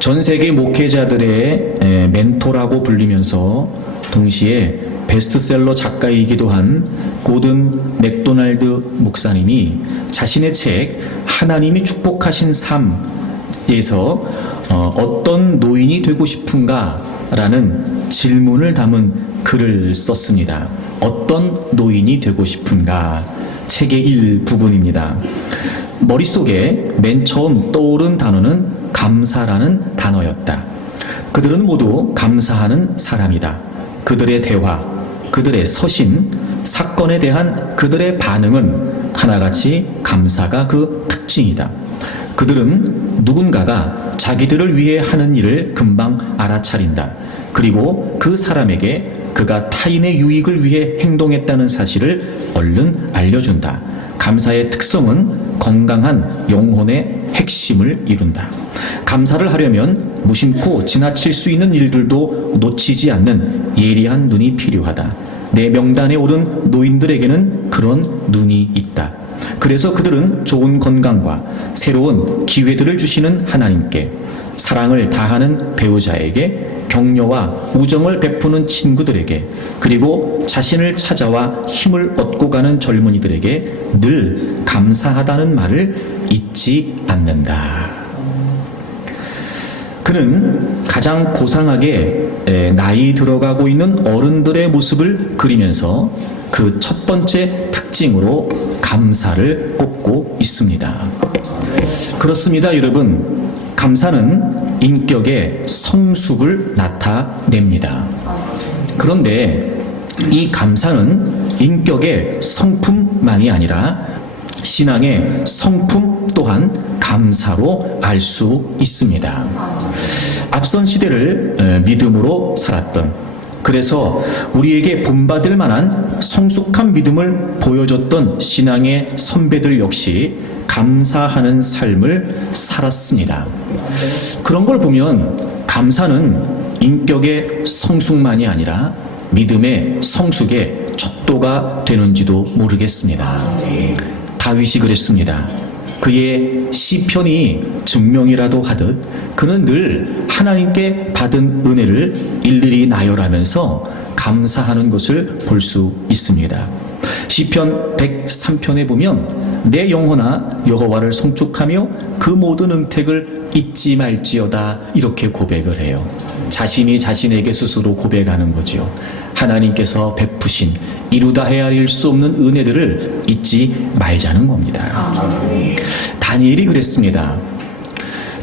전 세계 목회자들의 멘토라고 불리면서 동시에 베스트셀러 작가이기도 한 고든 맥도날드 목사님이 자신의 책 하나님이 축복하신 삶에서 어떤 노인이 되고 싶은가 라는 질문을 담은 글을 썼습니다. 어떤 노인이 되고 싶은가, 책의 일부분입니다. 머릿속에 맨 처음 떠오른 단어는 감사라는 단어였다. 그들은 모두 감사하는 사람이다. 그들의 대화, 그들의 서신, 사건에 대한 그들의 반응은 하나같이 감사가 그 특징이다. 그들은 누군가가 자기들을 위해 하는 일을 금방 알아차린다. 그리고 그 사람에게 그가 타인의 유익을 위해 행동했다는 사실을 얼른 알려준다. 감사의 특성은 건강한 영혼의 핵심을 이룬다. 감사를 하려면 무심코 지나칠 수 있는 일들도 놓치지 않는 예리한 눈이 필요하다. 내 명단에 오른 노인들에게는 그런 눈이 있다. 그래서 그들은 좋은 건강과 새로운 기회들을 주시는 하나님께, 사랑을 다하는 배우자에게, 격려와 우정을 베푸는 친구들에게, 그리고 자신을 찾아와 힘을 얻고 가는 젊은이들에게 늘 감사하다는 말을 잊지 않는다. 그는 가장 고상하게 나이 들어가고 있는 어른들의 모습을 그리면서 그 첫 번째 특징으로 감사를 꼽고 있습니다. 그렇습니다, 여러분. 감사는 인격의 성숙을 나타냅니다. 그런데 이 감사는 인격의 성품만이 아니라 신앙의 성품 또한 감사로 알 수 있습니다. 앞선 시대를 믿음으로 살았던, 그래서 우리에게 본받을 만한 성숙한 믿음을 보여줬던 신앙의 선배들 역시 감사하는 삶을 살았습니다. 그런 걸 보면 감사는 인격의 성숙만이 아니라 믿음의 성숙의 척도가 되는지도 모르겠습니다. 다윗이 그랬습니다. 그의 시편이 증명이라도 하듯 그는 늘 하나님께 받은 은혜를 일일이 나열하면서 감사하는 것을 볼 수 있습니다. 시편 103편에 보면 내 영혼아 여호와를 송축하며 그 모든 은택을 잊지 말지어다, 이렇게 고백을 해요. 자신이 자신에게 스스로 고백하는 거죠. 하나님께서 베푸신 이루다 헤아릴 수 없는 은혜들을 잊지 말자는 겁니다. 다니엘이 그랬습니다.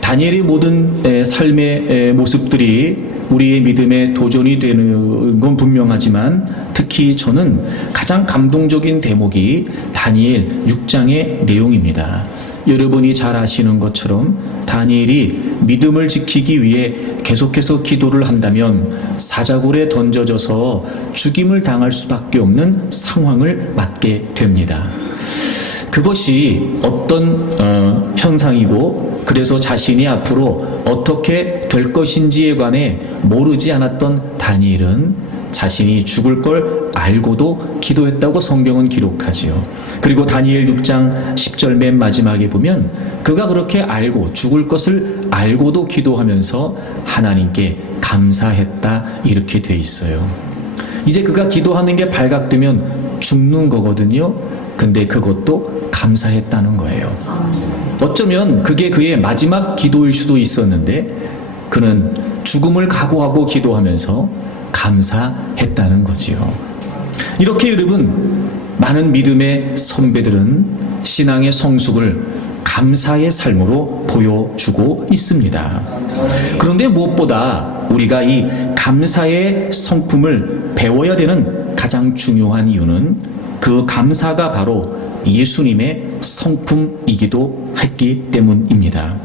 다니엘의 모든 삶의 모습들이 우리의 믿음에 도전이 되는 건 분명하지만 특히 저는 가장 감동적인 대목이 다니엘 6장의 내용입니다. 여러분이 잘 아시는 것처럼 다니엘이 믿음을 지키기 위해 계속해서 기도를 한다면 사자굴에 던져져서 죽임을 당할 수밖에 없는 상황을 맞게 됩니다. 그것이 어떤 현상이고 그래서 자신이 앞으로 어떻게 될 것인지에 관해 모르지 않았던 다니엘은 자신이 죽을 걸 알고도 기도했다고 성경은 기록하지요. 그리고 다니엘 6장 10절 맨 마지막에 보면 그가 그렇게 알고 죽을 것을 알고도 기도하면서 하나님께 감사했다, 이렇게 돼 있어요. 이제 그가 기도하는 게 발각되면 죽는 거거든요. 근데 그것도 감사했다는 거예요. 어쩌면 그게 그의 마지막 기도일 수도 있었는데 그는 죽음을 각오하고 기도하면서 감사했다는 거지요. 이렇게 여러분, 많은 믿음의 선배들은 신앙의 성숙을 감사의 삶으로 보여주고 있습니다. 그런데 무엇보다 우리가 이 감사의 성품을 배워야 되는 가장 중요한 이유는 그 감사가 바로 예수님의 성품이기도 했기 때문입니다.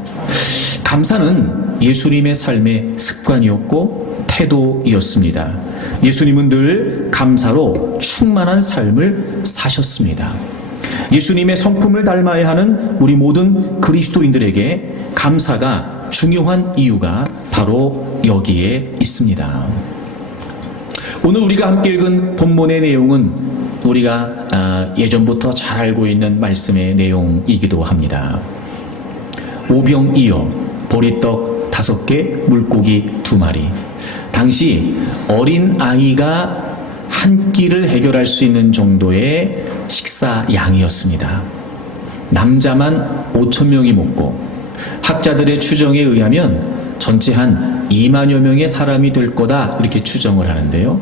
감사는 예수님의 삶의 습관이었고 태도이었습니다. 예수님은 늘 감사로 충만한 삶을 사셨습니다. 예수님의 성품을 닮아야 하는 우리 모든 그리스도인들에게 감사가 중요한 이유가 바로 여기에 있습니다. 오늘 우리가 함께 읽은 본문의 내용은 우리가 예전부터 잘 알고 있는 말씀의 내용이기도 합니다. 오병이어 보리떡 5개, 물고기 2마리. 당시 어린 아이가 한 끼를 해결할 수 있는 정도의 식사 양이었습니다. 남자만 5,000명이 먹고 학자들의 추정에 의하면 전체 한 2만여 명의 사람이 될 거다 이렇게 추정을 하는데요.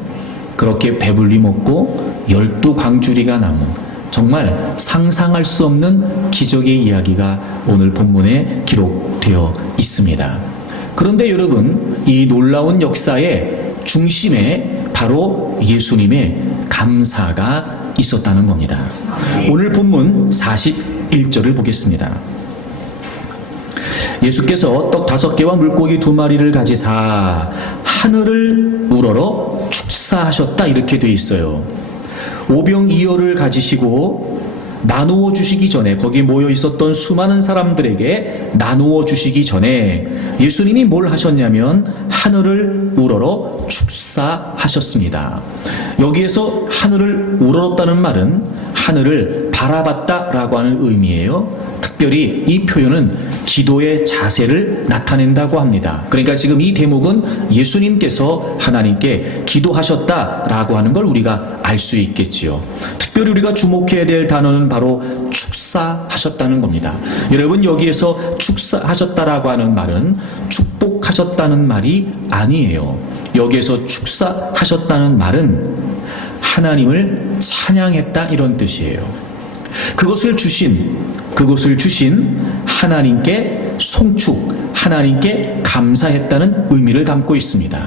그렇게 배불리 먹고 12광주리가 남은 정말 상상할 수 없는 기적의 이야기가 오늘 본문에 기록되어 있습니다. 그런데 여러분, 이 놀라운 역사의 중심에 바로 예수님의 감사가 있었다는 겁니다. 오늘 본문 41절을 보겠습니다. 예수께서 떡 5개와 물고기 2마리를 가지사 하늘을 우러러 축사하셨다 이렇게 돼 있어요. 오병이어를 가지시고 나누어 주시기 전에, 거기 모여 있었던 수많은 사람들에게 나누어 주시기 전에 예수님이 뭘 하셨냐면 하늘을 우러러 축사하셨습니다. 여기에서 하늘을 우러렀다는 말은 하늘을 바라봤다라고 하는 의미예요. 특별히 이 표현은 기도의 자세를 나타낸다고 합니다. 그러니까 지금 이 대목은 예수님께서 하나님께 기도하셨다라고 하는 걸 우리가 알 수 있겠지요. 특별히 우리가 주목해야 될 단어는 바로 축사하셨다는 겁니다. 여러분, 여기에서 축사하셨다라고 하는 말은 축복하셨다는 말이 아니에요. 여기에서 축사하셨다는 말은 하나님을 찬양했다 이런 뜻이에요. 그것을 주신 하나님께 송축, 하나님께 감사했다는 의미를 담고 있습니다.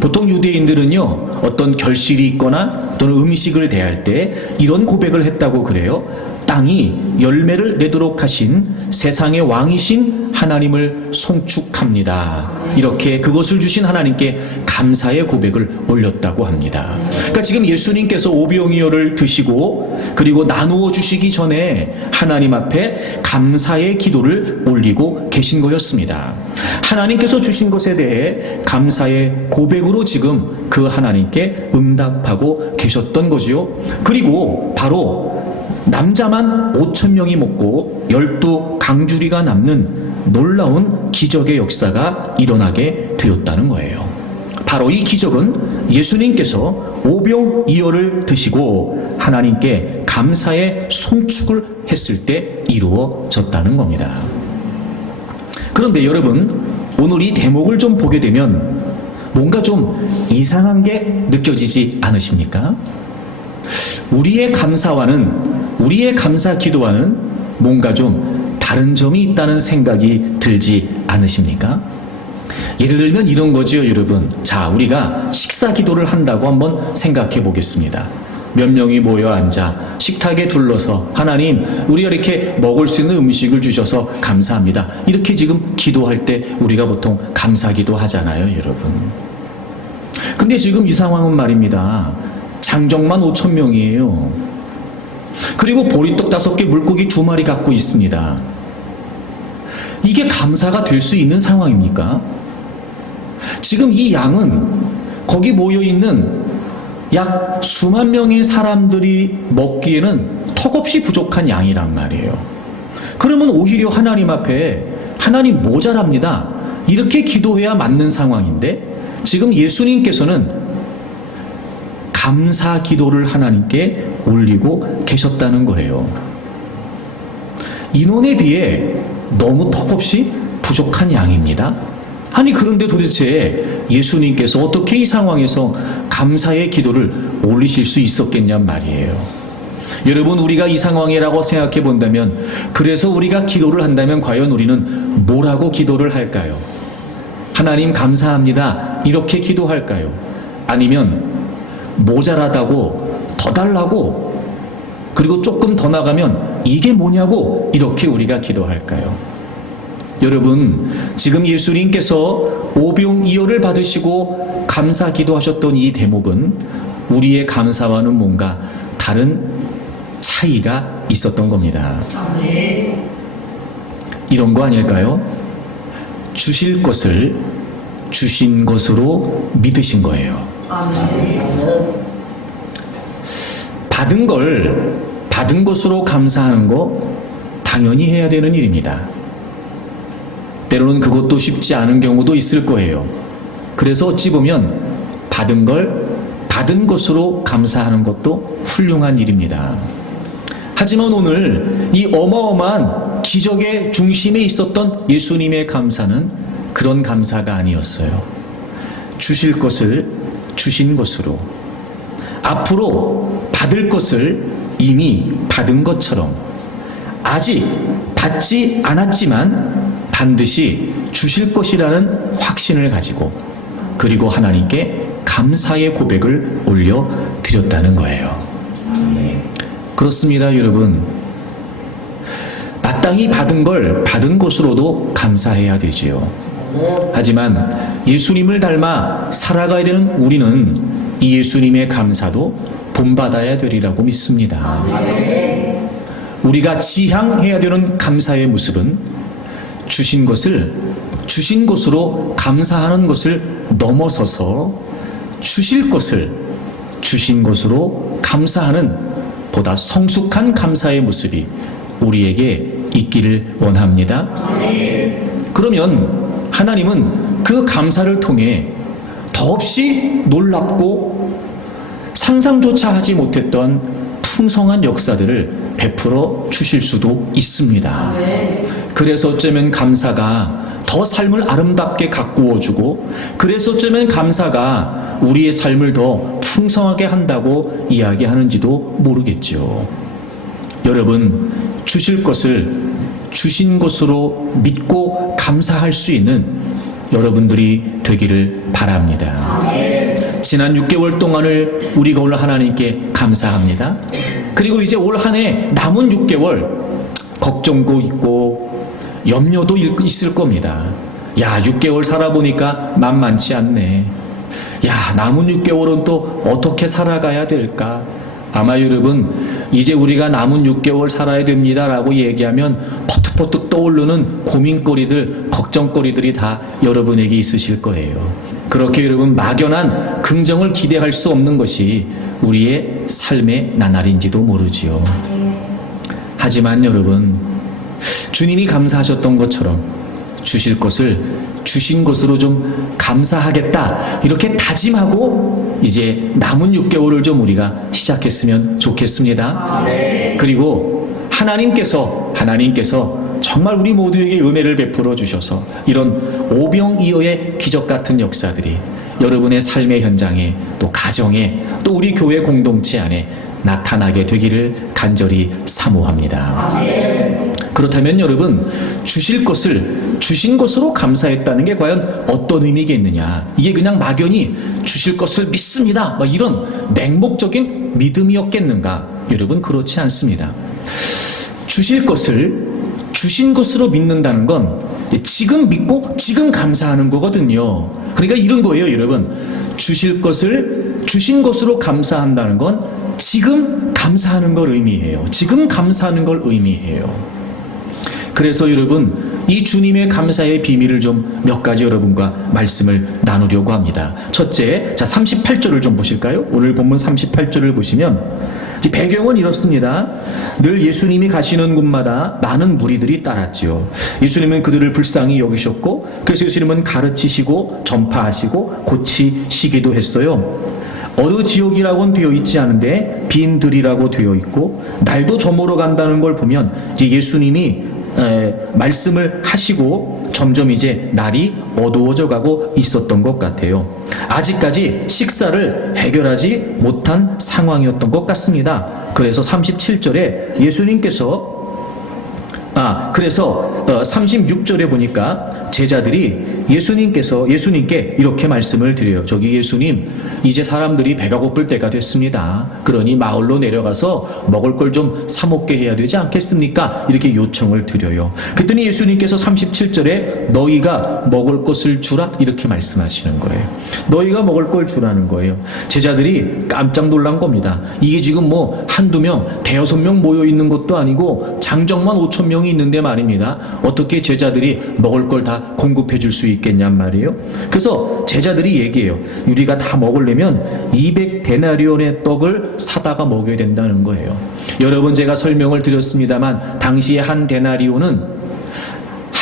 보통 유대인들은요, 어떤 결실이 있거나 또는 음식을 대할 때 이런 고백을 했다고 그래요. 땅이 열매를 내도록 하신 세상의 왕이신 하나님을 송축합니다. 이렇게 그것을 주신 하나님께 감사의 고백을 올렸다고 합니다. 그러니까 지금 예수님께서 오병이어를 드시고 그리고 나누어 주시기 전에 하나님 앞에 감사의 기도를 올리고 계신 거였습니다. 하나님께서 주신 것에 대해 감사의 고백으로 지금 그 하나님께 응답하고 계셨던 거지요. 그리고 바로 남자만 5,000명이 먹고 12강주리가 남는 놀라운 기적의 역사가 일어나게 되었다는 거예요. 바로 이 기적은 예수님께서 오병이어를 드시고 하나님께 감사의 송축을 했을 때 이루어졌다는 겁니다. 그런데 여러분, 오늘 이 대목을 좀 보게 되면 뭔가 좀 이상한 게 느껴지지 않으십니까? 우리의 감사 기도와는 뭔가 좀 다른 점이 있다는 생각이 들지 않으십니까? 예를 들면 이런 거지요, 여러분. 자, 우리가 식사 기도를 한다고 한번 생각해 보겠습니다. 몇 명이 모여 앉아 식탁에 둘러서 하나님, 우리가 이렇게 먹을 수 있는 음식을 주셔서 감사합니다. 이렇게 지금 기도할 때 우리가 보통 감사 기도 하잖아요, 여러분. 근데 지금 이 상황은 말입니다. 장정만 5,000명이에요. 그리고 보리떡 5개, 물고기 2마리 갖고 있습니다. 이게 감사가 될 수 있는 상황입니까? 지금 이 양은 거기 모여있는 약 수만 명의 사람들이 먹기에는 턱없이 부족한 양이란 말이에요. 그러면 오히려 하나님 앞에 하나님 모자랍니다, 이렇게 기도해야 맞는 상황인데 지금 예수님께서는 감사 기도를 하나님께 올리고 계셨다는 거예요. 인원에 비해 너무 턱없이 부족한 양입니다. 아니, 그런데 도대체 예수님께서 어떻게 이 상황에서 감사의 기도를 올리실 수 있었겠냔 말이에요. 여러분, 우리가 이 상황이라고 생각해 본다면, 그래서 우리가 기도를 한다면 과연 우리는 뭐라고 기도를 할까요? 하나님 감사합니다, 이렇게 기도할까요? 아니면 모자라다고 더 달라고, 그리고 조금 더 나가면 이게 뭐냐고 이렇게 우리가 기도할까요? 여러분, 지금 예수님께서 오병이어를 받으시고 감사 기도하셨던 이 대목은 우리의 감사와는 뭔가 다른 차이가 있었던 겁니다. 이런 거 아닐까요? 주실 것을 주신 것으로 믿으신 거예요. 받은 것으로 감사하는 거 당연히 해야 되는 일입니다. 때로는 그것도 쉽지 않은 경우도 있을 거예요. 그래서 어찌 보면 받은 걸 받은 것으로 감사하는 것도 훌륭한 일입니다. 하지만 오늘 이 어마어마한 기적의 중심에 있었던 예수님의 감사는 그런 감사가 아니었어요. 주실 것을 주신 것으로, 앞으로 받을 것을 이미 받은 것처럼, 아직 받지 않았지만 반드시 주실 것이라는 확신을 가지고, 그리고 하나님께 감사의 고백을 올려드렸다는 거예요. 그렇습니다, 여러분. 마땅히 받은 걸 받은 것으로도 감사해야 되지요. 하지만 예수님을 닮아 살아가야 되는 우리는 이 예수님의 감사도 본받아야 되리라고 믿습니다. 우리가 지향해야 되는 감사의 모습은 주신 것을 주신 것으로 감사하는 것을 넘어서서 주실 것을 주신 것으로 감사하는 보다 성숙한 감사의 모습이 우리에게 있기를 원합니다. 그러면 하나님은 그 감사를 통해 더없이 놀랍고 상상조차 하지 못했던 풍성한 역사들을 베풀어 주실 수도 있습니다. 그래서 어쩌면 감사가 더 삶을 아름답게 가꾸어주고, 그래서 어쩌면 감사가 우리의 삶을 더 풍성하게 한다고 이야기하는지도 모르겠죠. 여러분, 주실 것을 주신 것으로 믿고 감사할 수 있는 여러분들이 되기를 바랍니다. 지난 6개월 동안을 우리가 오늘 하나님께 감사합니다. 그리고 이제 올 한 해 남은 6개월 걱정도 있고 염려도 있을 겁니다. 야, 6개월 살아보니까 만만치 않네. 야, 남은 6개월은 또 어떻게 살아가야 될까? 아마 여러분, 이제 우리가 남은 6개월 살아야 됩니다라고 얘기하면 퍼뜩퍼뜩 떠오르는 고민거리들, 걱정거리들이 다 여러분에게 있으실 거예요. 그렇게 여러분, 막연한 긍정을 기대할 수 없는 것이 우리의 삶의 나날인지도 모르지요. 하지만 여러분, 주님이 감사하셨던 것처럼 주실 것을 주신 것으로 좀 감사하겠다, 이렇게 다짐하고 이제 남은 6개월을 좀 우리가 시작했으면 좋겠습니다. 그리고 하나님께서 정말 우리 모두에게 은혜를 베풀어 주셔서 이런 오병이어의 기적 같은 역사들이 여러분의 삶의 현장에, 또 가정에, 또 우리 교회 공동체 안에 나타나게 되기를 간절히 사모합니다. 그렇다면 여러분, 주실 것을 주신 것으로 감사했다는 게 과연 어떤 의미겠느냐? 이게 그냥 막연히 주실 것을 믿습니다, 이런 맹목적인 믿음이었겠는가? 여러분, 그렇지 않습니다. 주실 것을 주신 것으로 믿는다는 건 지금 믿고 지금 감사하는 거거든요. 그러니까 이런 거예요, 여러분. 주실 것을 주신 것으로 감사한다는 건 지금 감사하는 걸 의미해요. 지금 감사하는 걸 의미해요. 그래서 여러분, 이 주님의 감사의 비밀을 좀 몇 가지 여러분과 말씀을 나누려고 합니다. 첫째, 자 38절을 좀 보실까요? 오늘 본문 38절을 보시면 배경은 이렇습니다. 늘 예수님이 가시는 곳마다 많은 무리들이 따랐지요. 예수님은 그들을 불쌍히 여기셨고, 그래서 예수님은 가르치시고 전파하시고 고치시기도 했어요. 어느 지역이라고는 되어 있지 않은데 빈들이라고 되어 있고, 날도 저물어 간다는 걸 보면 이제 예수님이 말씀을 하시고 점점 이제 날이 어두워져 가고 있었던 것 같아요. 아직까지 식사를 해결하지 못한 상황이었던 것 같습니다. 그래서 37절에 예수님께서 그래서 36절에 보니까 제자들이 예수님께 이렇게 말씀을 드려요. 저기 예수님, 이제 사람들이 배가 고플 때가 됐습니다. 그러니 마을로 내려가서 먹을 걸 좀 사 먹게 해야 되지 않겠습니까? 이렇게 요청을 드려요. 그랬더니 예수님께서 37절에 너희가 먹을 것을 주라, 이렇게 말씀하시는 거예요. 너희가 먹을 걸 주라는 거예요. 제자들이 깜짝 놀란 겁니다. 이게 지금 한두 명, 대여섯 명 모여 있는 것도 아니고 장정만 5천 명이 있는데 말입니다. 어떻게 제자들이 먹을 걸 다 공급해 줄 수 있겠냔 말이에요. 그래서 제자들이 얘기해요. 우리가 다 먹으려면 200데나리온의 떡을 사다가 먹여야 된다는 거예요. 여러분, 제가 설명을 드렸습니다만 당시에 한 데나리온은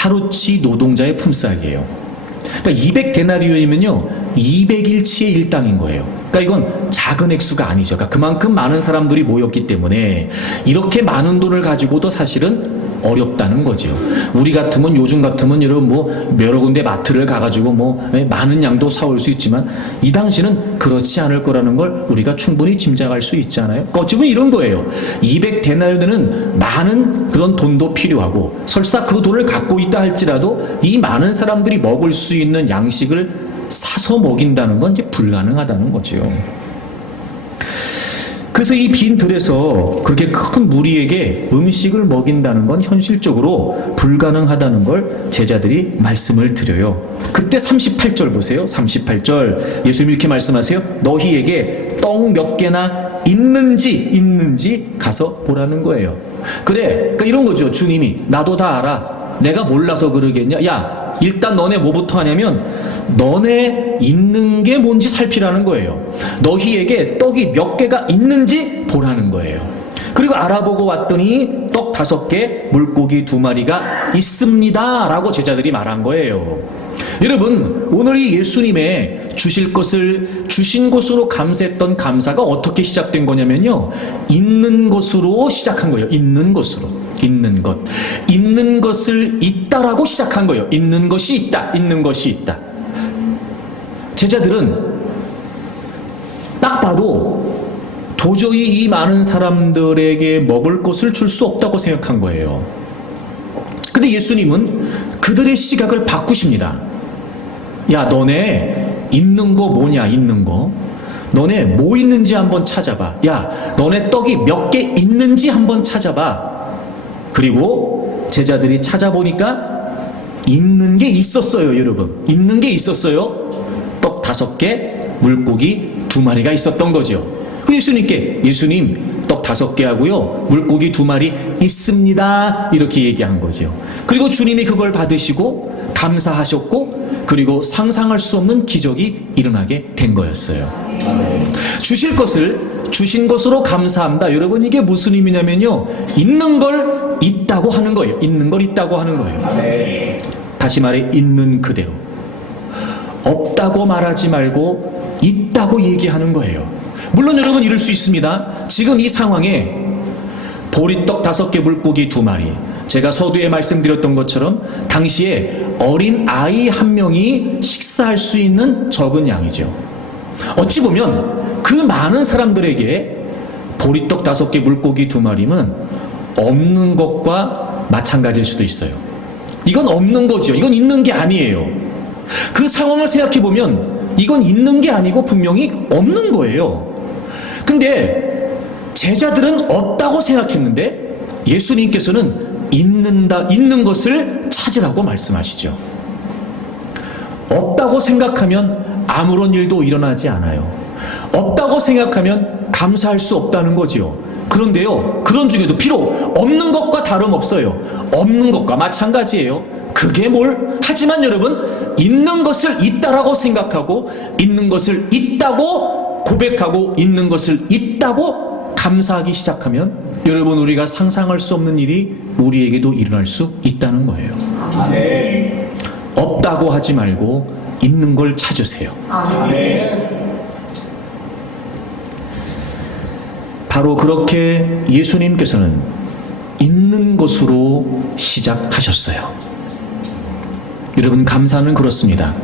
하루치 노동자의 품삯이에요. 그러니까 200데나리온이면요 200일치의 일당인 거예요. 그러니까 이건 작은 액수가 아니죠. 그러니까 그만큼 많은 사람들이 모였기 때문에 이렇게 많은 돈을 가지고도 사실은 어렵다는 거죠. 우리 같으면, 요즘 같으면 여러분 여러 군데 마트를 가가지고 많은 양도 사올 수 있지만 이 당시는 그렇지 않을 거라는 걸 우리가 충분히 짐작할 수 있잖아요. 그러니까 어찌 보면 이런 거예요. 200데나리온은 많은 그런 돈도 필요하고, 설사 그 돈을 갖고 있다 할지라도 이 많은 사람들이 먹을 수 있는 양식을 사서 먹인다는 건 이제 불가능하다는 거죠. 그래서 이 빈 들에서 그렇게 큰 무리에게 음식을 먹인다는 건 현실적으로 불가능하다는 걸 제자들이 말씀을 드려요. 그때 38절 보세요. 38절 예수님이 이렇게 말씀하세요. 너희에게 떡 몇 개나 있는지 가서 보라는 거예요. 그래, 그러니까 이런 거죠. 주님이 나도 다 알아. 내가 몰라서 그러겠냐. 야, 일단 너네 뭐부터 하냐면 너네 있는 게 뭔지 살피라는 거예요. 너희에게 떡이 몇 개가 있는지 보라는 거예요. 그리고 알아보고 왔더니 떡 5개, 물고기 2마리가 있습니다 라고 제자들이 말한 거예요. 여러분, 오늘 이 예수님의 주실 것을 주신 것으로 감사했던 감사가 어떻게 시작된 거냐면요, 있는 것으로 시작한 거예요. 있는 것으로. 있는 것. 있는 것을 있다라고 시작한 거예요. 있는 것이 있다. 있는 것이 있다. 제자들은 딱 봐도 도저히 이 많은 사람들에게 먹을 것을 줄 수 없다고 생각한 거예요. 근데 예수님은 그들의 시각을 바꾸십니다. 야, 너네 있는 거 뭐냐, 있는 거. 너네 뭐 있는지 한번 찾아봐. 야, 너네 떡이 몇 개 있는지 한번 찾아봐. 그리고 제자들이 찾아보니까 있는 게 있었어요, 여러분. 있는 게 있었어요. 떡 5개, 물고기 2마리가 있었던 거죠. 예수님께, 예수님 떡 5개 하고요, 물고기 2마리 있습니다, 이렇게 얘기한 거죠. 그리고 주님이 그걸 받으시고 감사하셨고, 그리고 상상할 수 없는 기적이 일어나게 된 거였어요. 주실 것을 주신 것으로 감사합니다. 여러분, 이게 무슨 의미냐면요, 있는 걸 있다고 하는 거예요. 있는 걸 있다고 하는 거예요. 다시 말해, 있는 그대로. 없다고 말하지 말고 있다고 얘기하는 거예요. 물론 여러분, 이럴 수 있습니다. 지금 이 상황에 보리떡 5개, 물고기 2마리, 제가 서두에 말씀드렸던 것처럼 당시에 어린 아이 1명이 식사할 수 있는 적은 양이죠. 어찌 보면 그 많은 사람들에게 보리떡 5개, 물고기 2마리는 없는 것과 마찬가지일 수도 있어요. 이건 없는 거죠. 이건 있는 게 아니에요. 그 상황을 생각해 보면 이건 있는 게 아니고 분명히 없는 거예요. 근데 제자들은 없다고 생각했는데 예수님께서는 있는 것을 찾으라고 말씀하시죠. 없다고 생각하면 아무런 일도 일어나지 않아요. 없다고 생각하면 감사할 수 없다는 거죠. 그런데요, 그런 중에도 비록 없는 것과 다름없어요. 없는 것과 마찬가지예요. 그게 하지만 여러분, 있는 것을 있다라고 생각하고, 있는 것을 있다고 고백하고, 있는 것을 있다고 감사하기 시작하면 여러분, 우리가 상상할 수 없는 일이 우리에게도 일어날 수 있다는 거예요. 네. 없다고 하지 말고 있는 걸 찾으세요. 네. 바로 그렇게 예수님께서는 있는 것으로 시작하셨어요. 여러분, 감사는 그렇습니다.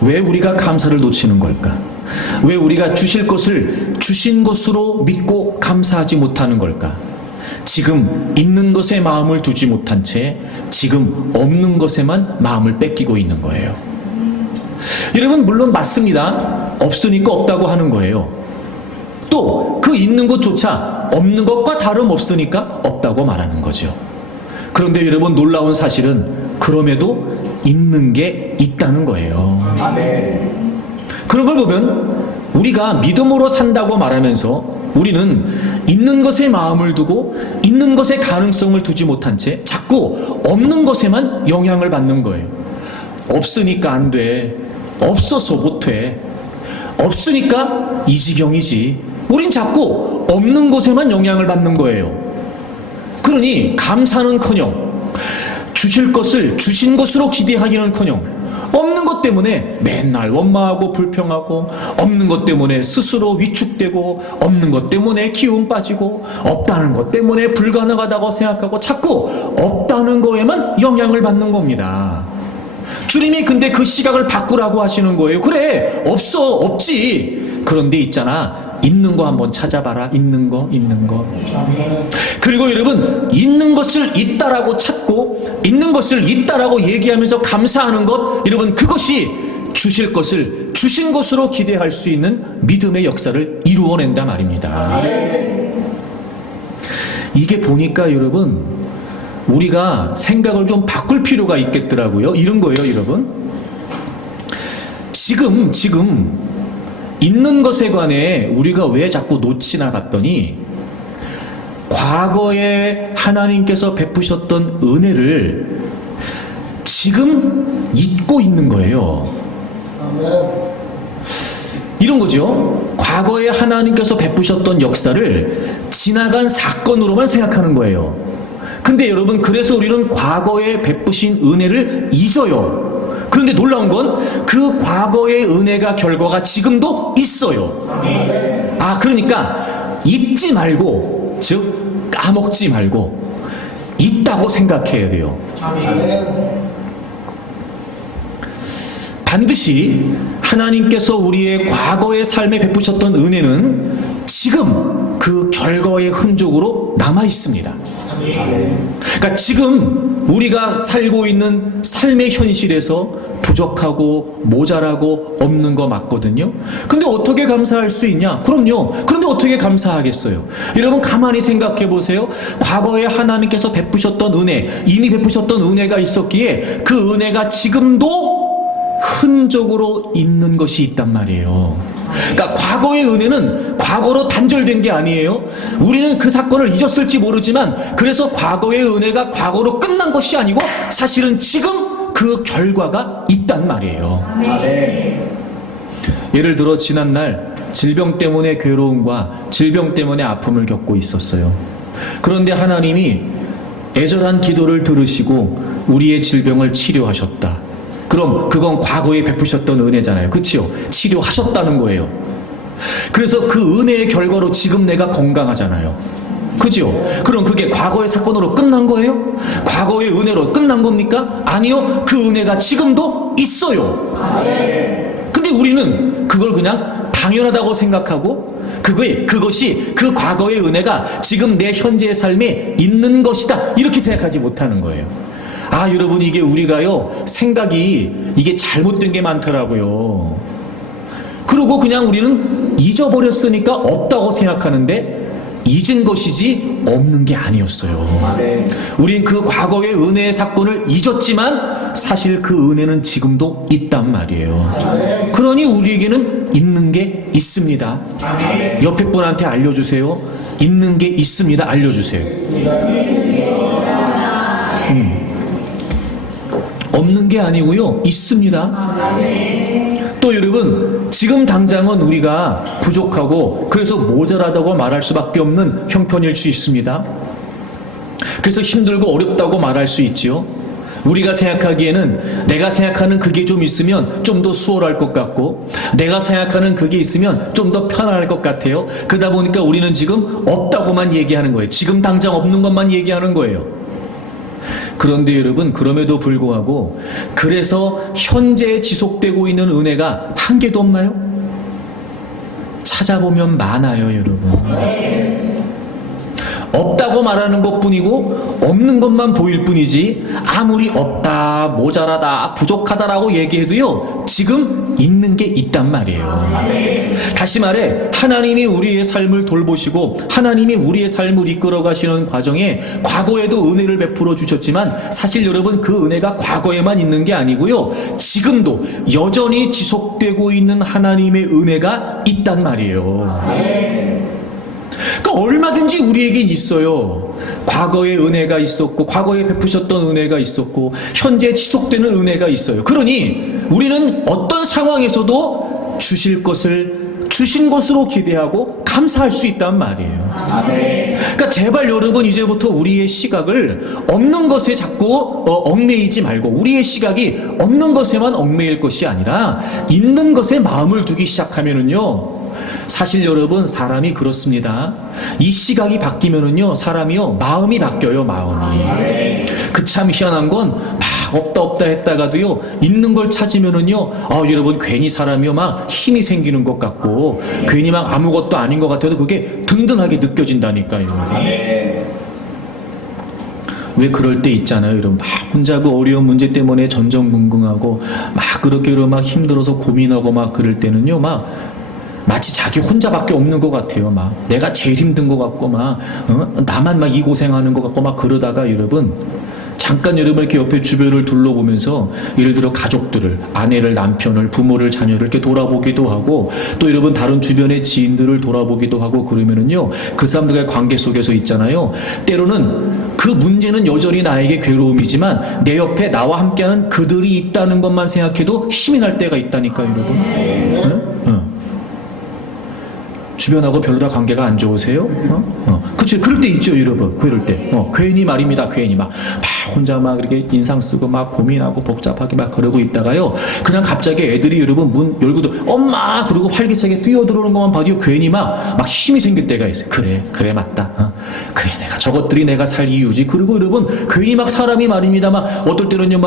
왜 우리가 감사를 놓치는 걸까? 왜 우리가 주실 것을 주신 것으로 믿고 감사하지 못하는 걸까? 지금 있는 것에 마음을 두지 못한 채 지금 없는 것에만 마음을 뺏기고 있는 거예요. 여러분, 물론 맞습니다. 없으니까 없다고 하는 거예요. 또 그 있는 것조차 없는 것과 다름없으니까 없다고 말하는 거죠. 그런데 여러분, 놀라운 사실은 그럼에도 있는 게 있다는 거예요. 아멘. 그런 걸 보면 우리가 믿음으로 산다고 말하면서 우리는 있는 것에 마음을 두고 있는 것에 가능성을 두지 못한 채 자꾸 없는 것에만 영향을 받는 거예요. 없으니까 안 돼. 없어서 못해. 없으니까 이 지경이지. 우린 자꾸 없는 것에만 영향을 받는 거예요. 그러니 감사는커녕 주실 것을 주신 것으로 기대하기는커녕 없는 것 때문에 맨날 원망하고 불평하고, 없는 것 때문에 스스로 위축되고, 없는 것 때문에 기운 빠지고, 없다는 것 때문에 불가능하다고 생각하고 자꾸 없다는 거에만 영향을 받는 겁니다. 주님이 근데 그 시각을 바꾸라고 하시는 거예요. 그래, 없지. 그런데 있잖아, 있는 거 한번 찾아봐라. 있는 거. 그리고 여러분, 있는 것을 있다라고 찾고, 있는 것을 있다라고 얘기하면서 감사하는 것, 여러분, 그것이 주실 것을 주신 것으로 기대할 수 있는 믿음의 역사를 이루어낸다 말입니다. 이게 보니까 여러분, 우리가 생각을 좀 바꿀 필요가 있겠더라고요. 이런 거예요, 여러분. 지금 있는 것에 관해 우리가 왜 자꾸 놓치나 봤더니, 과거에 하나님께서 베푸셨던 은혜를 지금 잊고 있는 거예요. 이런 거죠. 과거에 하나님께서 베푸셨던 역사를 지나간 사건으로만 생각하는 거예요. 근데 여러분, 그래서 우리는 과거에 베푸신 은혜를 잊어요. 그런데 놀라운 건 그 과거의 은혜가 결과가 지금도 있어요. 그러니까 잊지 말고, 즉 까먹지 말고 있다고 생각해야 돼요. 반드시 하나님께서 우리의 과거의 삶에 베푸셨던 은혜는 지금 그 결과의 흔적으로 남아 있습니다. 그러니까 지금 우리가 살고 있는 삶의 현실에서 부족하고 모자라고 없는 거 맞거든요. 근데 어떻게 감사할 수 있냐? 그럼요. 그런데 어떻게 감사하겠어요? 여러분, 가만히 생각해 보세요. 과거에 하나님께서 베푸셨던 은혜, 이미 베푸셨던 은혜가 있었기에 그 은혜가 지금도 흔적으로 있는 것이 있단 말이에요. 그러니까 과거의 은혜는 과거로 단절된 게 아니에요. 우리는 그 사건을 잊었을지 모르지만, 그래서 과거의 은혜가 과거로 끝난 것이 아니고 사실은 지금 그 결과가 있단 말이에요. 예를 들어 지난날 질병 때문에 괴로움과 질병 때문에 아픔을 겪고 있었어요. 그런데 하나님이 애절한 기도를 들으시고 우리의 질병을 치료하셨다. 그럼 그건 과거에 베푸셨던 은혜잖아요. 그렇죠? 치료하셨다는 거예요. 그래서 그 은혜의 결과로 지금 내가 건강하잖아요. 그죠? 그럼 그게 과거의 사건으로 끝난 거예요? 과거의 은혜로 끝난 겁니까? 아니요. 그 은혜가 지금도 있어요. 근데 우리는 그걸 그냥 당연하다고 생각하고, 그것이 그 과거의 은혜가 지금 내 현재의 삶에 있는 것이다, 이렇게 생각하지 못하는 거예요. 여러분, 이게 우리가요, 생각이 이게 잘못된 게 많더라고요. 그리고 그냥 우리는 잊어버렸으니까 없다고 생각하는데, 잊은 것이지 없는 게 아니었어요. 우린 그 과거의 은혜의 사건을 잊었지만 사실 그 은혜는 지금도 있단 말이에요. 그러니 우리에게는 있는 게 있습니다. 옆에 분한테 알려주세요. 있는 게 있습니다. 알려주세요. 없는 게 아니고요, 있습니다. 또 여러분, 지금 당장은 우리가 부족하고 그래서 모자라다고 말할 수밖에 없는 형편일 수 있습니다. 그래서 힘들고 어렵다고 말할 수 있지요. 우리가 생각하기에는 내가 생각하는 그게 좀 있으면 좀 더 수월할 것 같고, 내가 생각하는 그게 있으면 좀 더 편안할 것 같아요. 그러다 보니까 우리는 지금 없다고만 얘기하는 거예요. 지금 당장 없는 것만 얘기하는 거예요. 그런데 여러분, 그럼에도 불구하고 그래서 현재 지속되고 있는 은혜가 한 개도 없나요? 찾아보면 많아요, 여러분. 없다고 말하는 것뿐이고 없는 것만 보일 뿐이지, 아무리 없다, 모자라다, 부족하다라고 얘기해도요, 지금 있는 게 있단 말이에요. 다시 말해, 하나님이 우리의 삶을 돌보시고 하나님이 우리의 삶을 이끌어 가시는 과정에 과거에도 은혜를 베풀어 주셨지만, 사실 여러분, 그 은혜가 과거에만 있는 게 아니고요, 지금도 여전히 지속되고 있는 하나님의 은혜가 있단 말이에요. 그러니까 얼마든지 우리에겐 있어요. 과거의 은혜가 있었고, 과거에 베푸셨던 은혜가 있었고, 현재 지속되는 은혜가 있어요. 그러니 우리는 어떤 상황에서도 주실 것을 주신 것으로 기대하고 감사할 수 있단 말이에요. 그러니까 제발 여러분 이제부터 우리의 시각을 없는 것에 자꾸 얽매이지 말고 우리의 시각이 없는 것에만 얽매일 것이 아니라 있는 것에 마음을 두기 시작하면은요. 사실 여러분 사람이 그렇습니다. 이 시각이 바뀌면은요 사람이요 마음이 바뀌어요. 마음이. 그 참 희한한 건 막 없다 했다가도요 있는 걸 찾으면은요 여러분 괜히 사람이요 막 힘이 생기는 것 같고 괜히 막 아무것도 아닌 것 같아도 그게 든든하게 느껴진다니까요. 왜 그럴 때 있잖아요, 여러분. 막 혼자 그 어려운 문제 때문에 전전긍긍하고 막 그렇게 막 힘들어서 고민하고 막 그럴 때는요 막 마치 자기 혼자밖에 없는 것 같아요. 막 내가 제일 힘든 것 같고 막 나만 막 이 고생하는 것 같고 막 그러다가 여러분 잠깐 여러분 이렇게 옆에 주변을 둘러보면서 예를 들어 가족들을 아내를 남편을 부모를 자녀를 이렇게 돌아보기도 하고 또 여러분 다른 주변의 지인들을 돌아보기도 하고 그러면은요 그 사람들과의 관계 속에서 있잖아요. 때로는 그 문제는 여전히 나에게 괴로움이지만 내 옆에 나와 함께하는 그들이 있다는 것만 생각해도 힘이 날 때가 있다니까요, 여러분. 응? 주변하고 별로 다 관계가 안 좋으세요? 그쵸. 그럴 때 있죠, 여러분. 그럴 때. 괜히 말입니다. 괜히 막 혼자 막 이렇게 인상 쓰고 막 고민하고 복잡하게 막 그러고 있다가요. 그냥 갑자기 애들이 여러분 문 열고도 엄마! 그러고 활기차게 뛰어들어오는 것만 봐도 괜히 막 힘이 생길 때가 있어요. 그래, 맞다. 그래, 저것들이 내가 살 이유지. 그리고 여러분, 괜히 막 사람이 말입니다. 막 어떨 때는요,